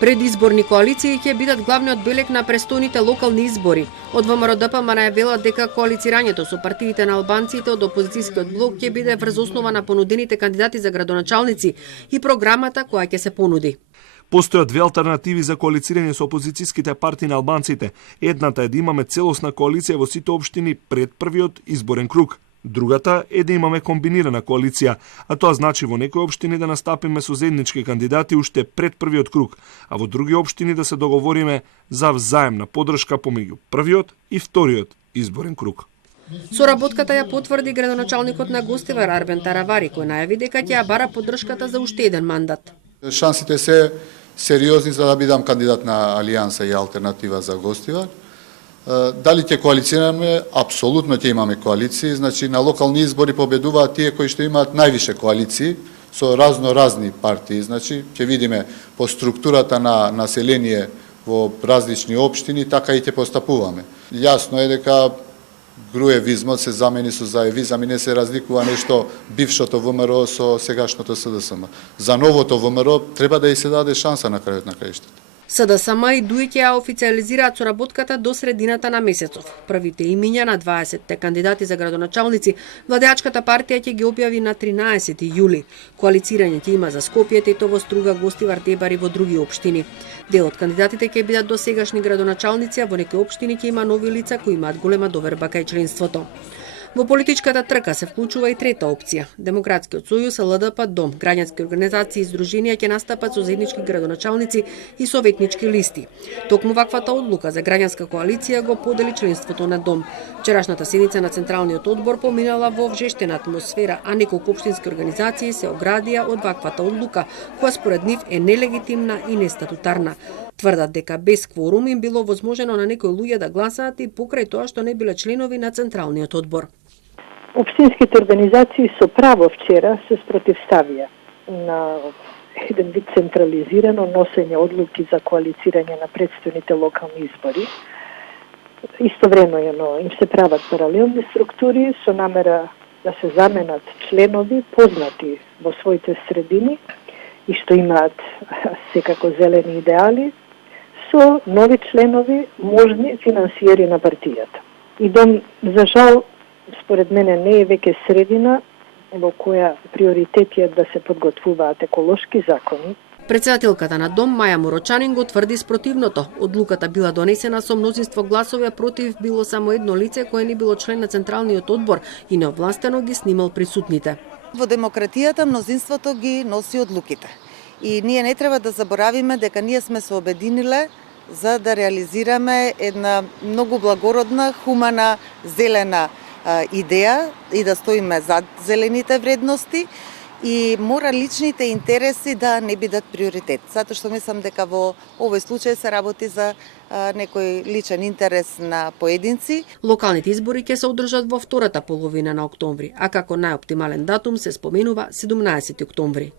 Предизборни коалиции ќе бидат главниот белег на престојните локални избори. Од ВМРО-ДПМН најавила дека коалицирањето со партиите на албанците од опозицијскиот блок ќе биде врз основа на понудените кандидати за градоначалници и програмата која ќе се понуди. Постојат две алтернативи за коалицирање со опозицијските партии на албанците. Едната е да имаме целосна коалиција во сите општини пред првиот изборен круг. Другата е да имаме комбинирана коалиција, а тоа значи во некои општини да настапиме со заеднички кандидати уште пред првиот круг, а во други општини да се договориме за взаемна поддршка помеѓу првиот и вториот изборен круг. Соработката ја потврди градоначалникот на Гостивар Арбен Таравари, кој најави дека ќе ја бара поддршката за уште еден мандат. Шансите се сериозни за да бидам кандидат на Алијанса и алтернатива за Гостивар. Дали ќе коалицираме? Апсолутно ќе имаме коалиции. Значи, на локални избори победуваат тие кои што имаат највише коалиции со разни партии. Значи, ќе видиме по структурата на население во различни општини, така и ќе постапуваме. Јасно е дека груевизмот се замени со заевизам и не се разликува нешто бившото ВМРО со сегашното СДСМ. За новото ВМРО треба да и се даде шанса на крајот на краиштата. СДСМ и ДУИ ќе ја официализираат соработката до средината на месецов. Првите имиња на 20 кандидати за градоначалници владеачката партија ќе ги објави на 13 јули. Коалицирање ќе има за Скопје, Тетово, Струга, Гостивар, Дебар и во други општини. Дел од кандидатите ќе бидат досегашни градоначалници, а во некои општини ќе има нови лица кои имаат голема доверба кај членството. Во политичката трка се вклучува и трета опција. Демократскиот сојуз, ЛДП, ДОМ, граѓански организации и здруженија ќе настапат со заеднички градоначалници и советнички листи. Токму ваквата одлука за граѓанска коалиција го подели членството на ДОМ. Вчерашната седница на Централниот одбор поминала во вжештена атмосфера, а неколку општински организации се оградија од ваквата одлука, која според нив е нелегитимна и нестатутарна. Тврдат дека без кворум им било возможено на некои луѓе да гласаат и покрај тоа што не биле членови на Централниот одбор. Општинските организации со право вчера се спротивставија на еден вид централизирано носење одлуки за коалицирање на предстојните локални избори. Истовремено им се прават паралелни структури со намера да се заменат членови познати во своите средини и што имаат секако зелени идеали со нови членови можни финансиери на партијата. И ДОМ, за жал, според мене не е веќе средина во која приоритет е да се подготвуваат еколошки закони. Председателката на ДОМ Маја Морочанин го тврди спротивното. Одлуката била донесена со мнозинство гласови, а против било само едно лице кое не било член на Централниот одбор и неовластено ги снимал присутните. Во демократијата мнозинството ги носи одлуките. И ние не треба да заборавиме дека ние сме се обединиле за да реализираме една многу благородна, хумана, зелена идеја и да стоиме зад зелените вредности и мора личните интереси да не бидат приоритет. Затоа што мислам дека во овој случај се работи за некој личен интерес на поединци. Локалните избори ќе се одржат во втората половина на октомври, а како најоптимален датум се споменува 17 октомври.